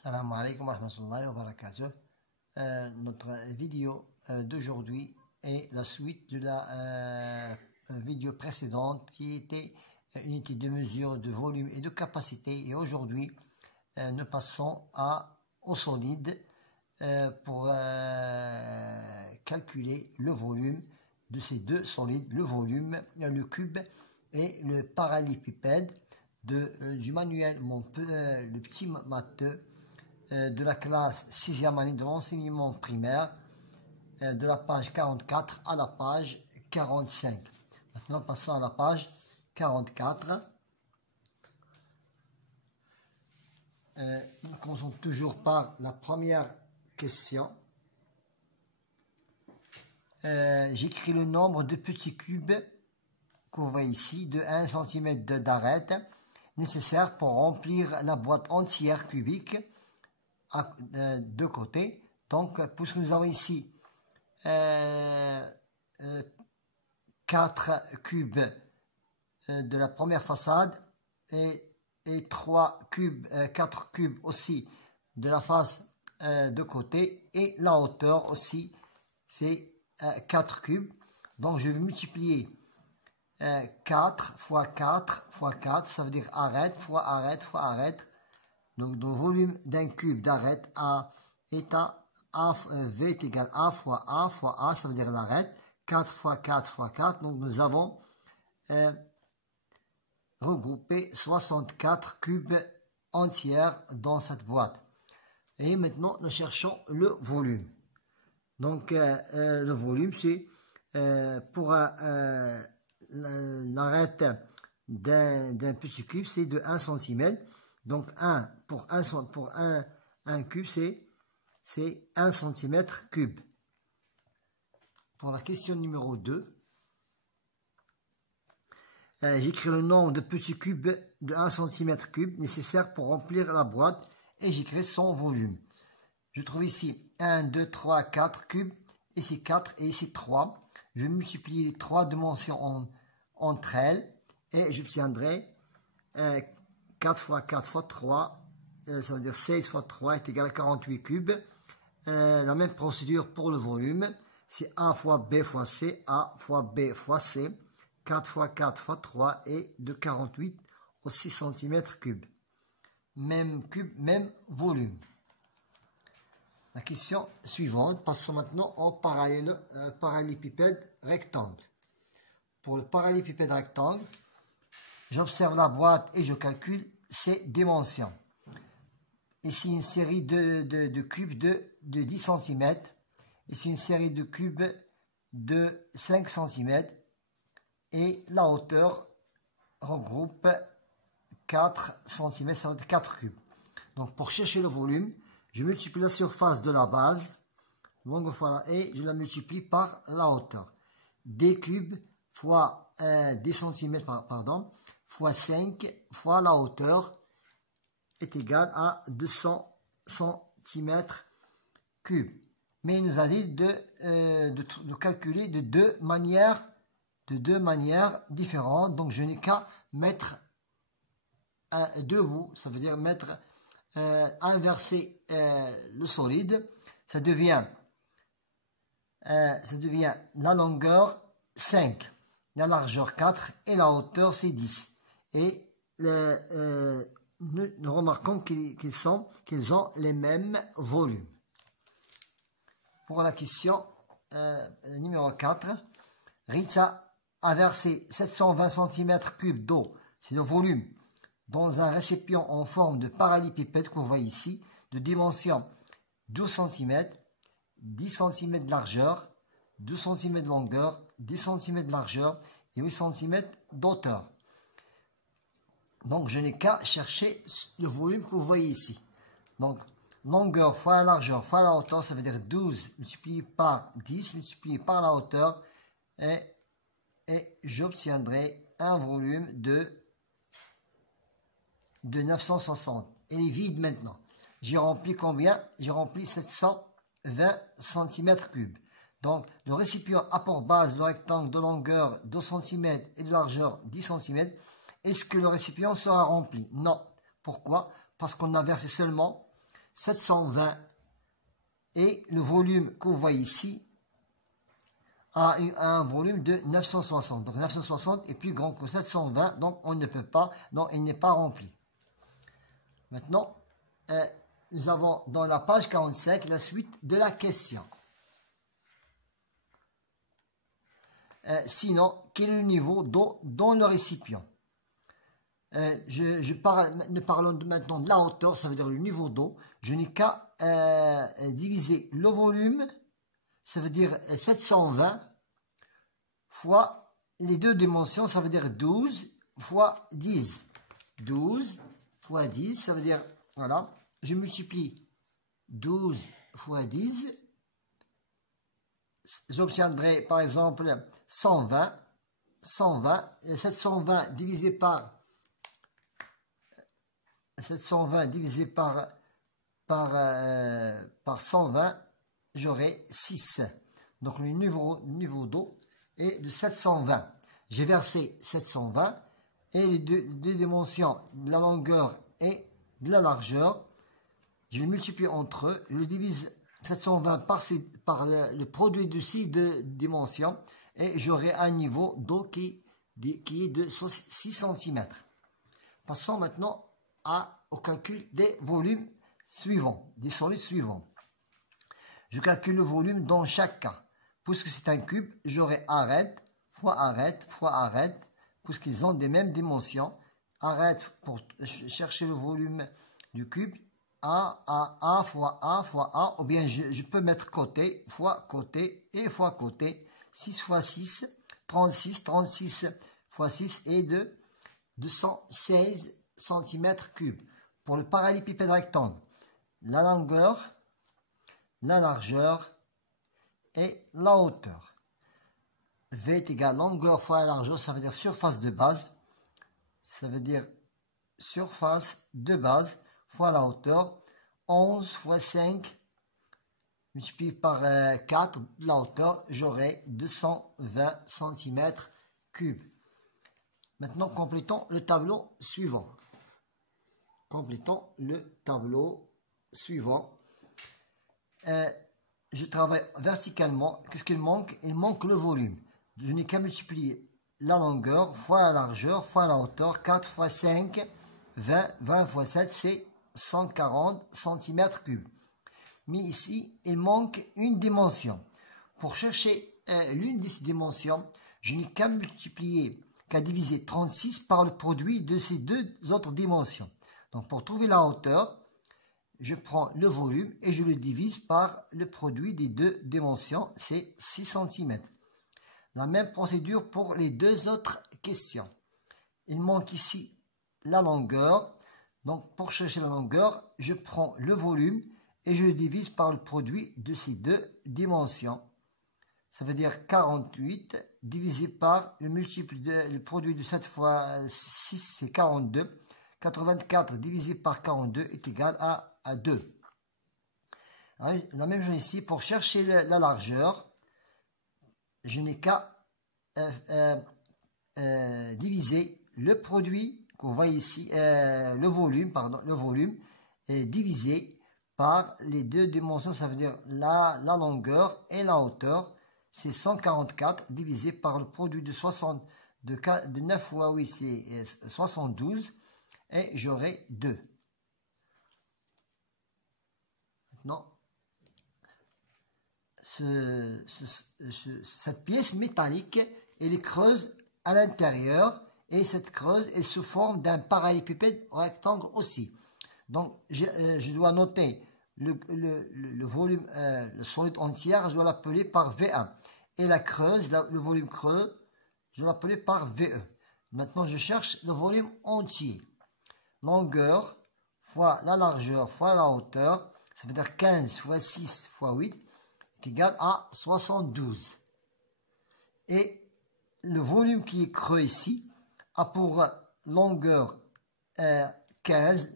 Salam alaikum wa rahmatullahi wa barakatuh. Notre vidéo d'aujourd'hui est la suite de la vidéo précédente qui était unité de mesure de volume et de capacité. Et aujourd'hui, nous passons au solide pour calculer le volume de ces deux solides, le volume, le cube et le parallélépipède du manuel le petit matheux de la classe 6e année de l'enseignement primaire, de la page 44 à la page 45. Maintenant, passons à la page 44. Nous commençons toujours par la première question. J'écris le nombre de petits cubes qu'on voit ici de 1 cm d'arête nécessaire pour remplir la boîte entière cubique de côté. Donc, puisque nous avons ici 4 cubes de la première façade et 4 cubes aussi de la face de côté, et la hauteur aussi, c'est 4 cubes. Donc, je vais multiplier 4 fois 4 fois 4, ça veut dire arête fois arête fois arête. Donc, le volume d'un cube d'arête est V est égal à fois A fois A, ça veut dire l'arête. 4 fois 4 fois 4. Donc, nous avons regroupé 64 cubes entières dans cette boîte. Et maintenant, nous cherchons le volume. Donc, le volume, c'est pour l'arête d'un petit cube, c'est de 1 cm. Donc, pour un cube, c'est 1 cm cube. Pour la question numéro 2, j'écris le nombre de petits cubes de 1 cm cube nécessaires pour remplir la boîte et j'écris son volume. Je trouve ici 1, 2, 3, 4 cubes, ici 4 et ici 3. Je vais multiplier les 3 dimensions entre elles et j'obtiendrai 4 fois 4 fois 3, ça veut dire 16 fois 3 est égal à 48 cubes. La même procédure pour le volume, c'est A fois B fois C, A fois B fois C, 4 fois 4 fois 3 et de 48 au 6 cm cube. Même cube, même volume. La question suivante, passons maintenant au parallélépipède rectangle. Pour le parallélépipède rectangle, j'observe la boîte et je calcule ses dimensions. Ici, une série de cubes de 10 cm. Ici, une série de cubes de 5 cm. Et la hauteur regroupe 4 cm, ça veut dire 4 cubes. Donc, pour chercher le volume, je multiplie la surface de la base, longue fois la, et je la multiplie par la hauteur. D cubes fois 10 cm, pardon, fois 5 fois la hauteur est égal à 200 cm cubes. Mais il nous a dit de calculer de deux manières différentes. Donc, je n'ai qu'à mettre deux bouts, ça veut dire inverser le solide. Ça devient la longueur 5, la largeur 4 et la hauteur c'est 10. Et nous remarquons qu'ils ont les mêmes volumes. Pour la question numéro 4, Ritza a versé 720 cm3 d'eau, c'est le volume, dans un récipient en forme de parallélépipède qu'on voit ici, de dimension 12 cm, 10 cm de largeur, 2 cm de longueur, 10 cm de largeur et 8 cm d'auteur. Donc, je n'ai qu'à chercher le volume que vous voyez ici. Donc, longueur fois la largeur fois la hauteur, ça veut dire 12 multiplié par 10 multiplié par la hauteur. Et j'obtiendrai un volume de 960. Elle est vide maintenant. J'ai rempli combien? J'ai rempli 720 cm3. Donc, le récipient a pour base le rectangle de longueur 2 cm et de largeur 10 cm. Est-ce que le récipient sera rempli? Non. Pourquoi? Parce qu'on a versé seulement 720 et le volume que vous voyez ici a un volume de 960. Donc 960 est plus grand que 720, donc on ne peut pas, non, il n'est pas rempli. Maintenant, nous avons dans la page 45 la suite de la question. Sinon, quel est le niveau d'eau dans le récipient? Nous parlons maintenant de la hauteur, ça veut dire le niveau d'eau. Je n'ai qu'à diviser le volume, ça veut dire 720, fois les deux dimensions, ça veut dire 12 fois 10. 12 fois 10, ça veut dire, voilà, je multiplie 12 fois 10, j'obtiendrai par exemple 120, 720 divisé par 120, j'aurai 6. Donc le niveau d'eau est de 720. J'ai versé 720 et les deux dimensions de la longueur et de la largeur, je les multiplie entre eux, je divise 720 par le produit de ces deux dimensions et j'aurai un niveau d'eau qui est de 6 cm. Passons maintenant au calcul des volumes suivants, des solides suivants. Je calcule le volume dans chaque cas. Puisque c'est un cube, j'aurai arête, fois arête, fois arête, puisqu'ils ont des mêmes dimensions. Arête pour chercher le volume du cube, A fois A, ou bien je peux mettre côté, fois côté et fois côté. 6 fois 6, 36, 36 fois 6 est de 216 cm3. Pour le parallélépipède rectangle, la longueur, la largeur et la hauteur. V est égal à longueur fois la largeur, ça veut dire surface de base. Ça veut dire surface de base fois la hauteur. 11 fois 5 multiplié par 4, la hauteur, j'aurai 220 cm3. Maintenant, complétons le tableau suivant. Je travaille verticalement. Qu'est-ce qu'il manque? Il manque le volume. Je n'ai qu'à multiplier la longueur fois la largeur fois la hauteur. 4 fois 5, 20. 20 fois 7, c'est 140 cm3. Mais ici, il manque une dimension. Pour chercher l'une des dimensions, je n'ai qu'à diviser 36 par le produit de ces deux autres dimensions. Donc, pour trouver la hauteur, je prends le volume et je le divise par le produit des deux dimensions, c'est 6 cm. La même procédure pour les deux autres questions. Il manque ici la longueur. Donc, pour chercher la longueur, je prends le volume et je le divise par le produit de ces deux dimensions. Ça veut dire 48 divisé par le produit de 7 fois 6, c'est 42. 84 divisé par 42 est égal à 2. La même chose ici, pour chercher la largeur, je n'ai qu'à diviser le produit que vous voyez ici, le volume est divisé par les deux dimensions, ça veut dire la longueur et la hauteur. C'est 144 divisé par le produit de 9 fois 8, c'est 72. Et j'aurai 2. Maintenant, cette pièce métallique, elle est creuse à l'intérieur et cette creuse, elle se forme d'un parallélépipède rectangle aussi. Donc, je dois noter le volume, le solide entier, je dois l'appeler par V1. Et la creuse, le volume creux, je dois l'appeler par VE. Maintenant, je cherche le volume entier. Longueur fois la largeur fois la hauteur, ça veut dire 15 fois 6 fois 8 est égal à 72. Et le volume qui est creux ici a pour longueur 15,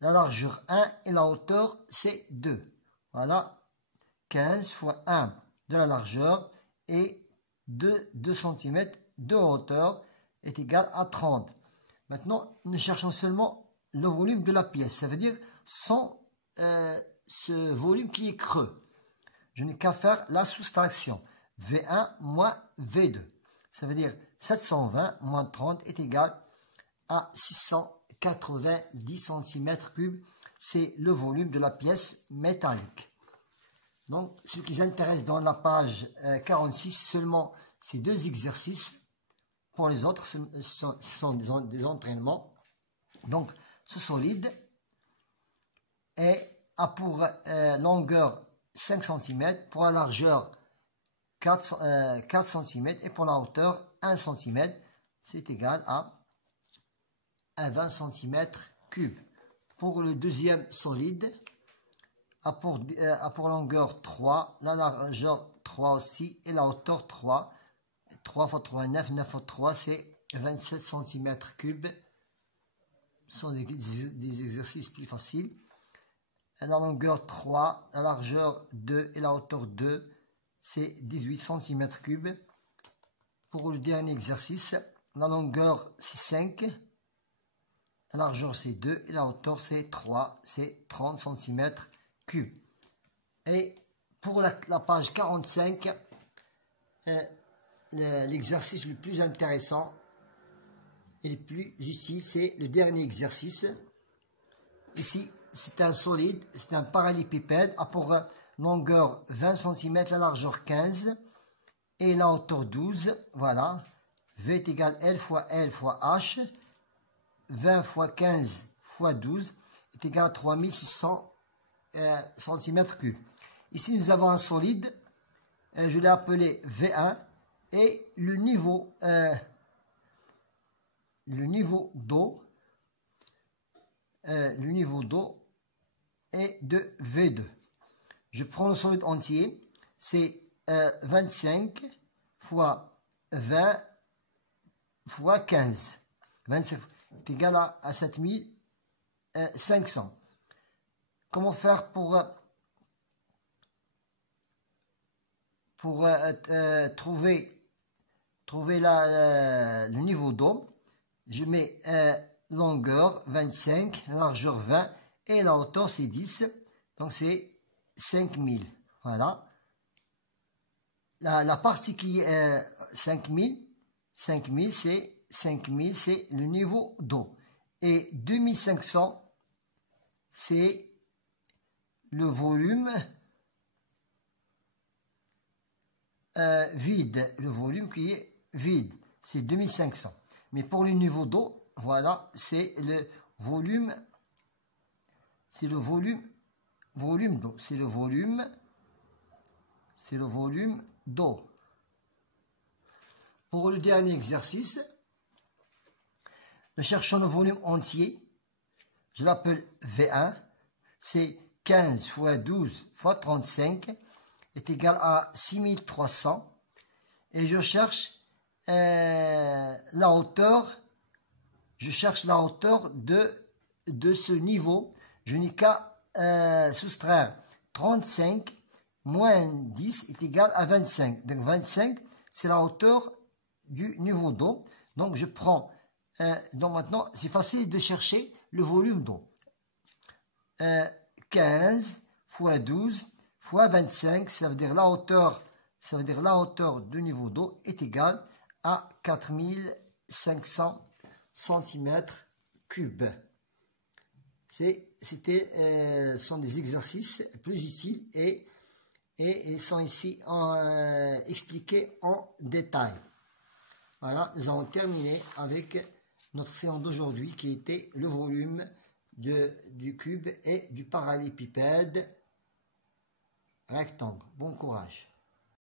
la largeur 1 et la hauteur c'est 2. Voilà, 15 fois 1 de la largeur et 2 cm de hauteur est égal à 30. Maintenant, nous cherchons seulement le volume de la pièce. Ça veut dire sans ce volume qui est creux. Je n'ai qu'à faire la soustraction. V1 moins V2. Ça veut dire 720 moins 30 est égal à 690 cm3. C'est le volume de la pièce métallique. Donc, ce qui s'intéresse dans la page 46, seulement ces deux exercices. Pour les autres, ce sont des entraînements. Donc, ce solide a pour longueur 5 cm, pour la largeur 4 cm et pour la hauteur 1 cm. C'est égal à 20 cm3. Pour le deuxième solide, a pour longueur 3, la largeur 3 aussi et la hauteur 3. 3 fois 3, 9, 9 fois 3, c'est 27 cm3. Ce sont des exercices plus faciles. La longueur 3, la largeur 2 et la hauteur 2, c'est 18 cm3. Pour le dernier exercice, la longueur c'est 5, la largeur c'est 2 et la hauteur c'est 3, c'est 30 cm3. Et pour la page 45, l'exercice le plus intéressant et le plus utile, c'est le dernier exercice. Ici, c'est un solide, c'est un parallélépipède, a pour longueur 20 cm, la largeur 15 et la hauteur 12. Voilà. V est égal L fois H. 20 fois 15 fois 12 est égal à 3600 cm3. Ici, nous avons un solide. Je l'ai appelé V1. Et le niveau d'eau est de V2. Je prends le solide entier, c'est 25 fois 20 fois 15. 25 est égal à 7500. Comment faire pour trouver le niveau d'eau? Je mets longueur 25, largeur 20 et la hauteur c'est 10, donc c'est 5000. Voilà. La partie qui est 5000 c'est le niveau d'eau. Et 2500 c'est le volume vide, le volume qui est vide, c'est 2500. Mais pour le niveau d'eau, voilà, c'est le volume d'eau, c'est le volume d'eau. Pour le dernier exercice, nous cherchons le volume entier. Je l'appelle V1, c'est 15 fois 12 fois 35 est égal à 6300. Et je cherche la hauteur. Je cherche la hauteur de ce niveau. Je n'ai qu'à soustraire 35 moins 10 est égal à 25. Donc 25, c'est la hauteur du niveau d'eau. Donc je prends, donc maintenant c'est facile de chercher le volume d'eau. 15 fois 12 fois 25, ça veut dire la hauteur du niveau d'eau est égale à 4500 cm3. Ce sont des exercices plus utiles et ils sont ici expliqués en détail. Voilà, nous avons terminé avec notre séance d'aujourd'hui qui était le volume du cube et du parallélépipède rectangle. Bon courage.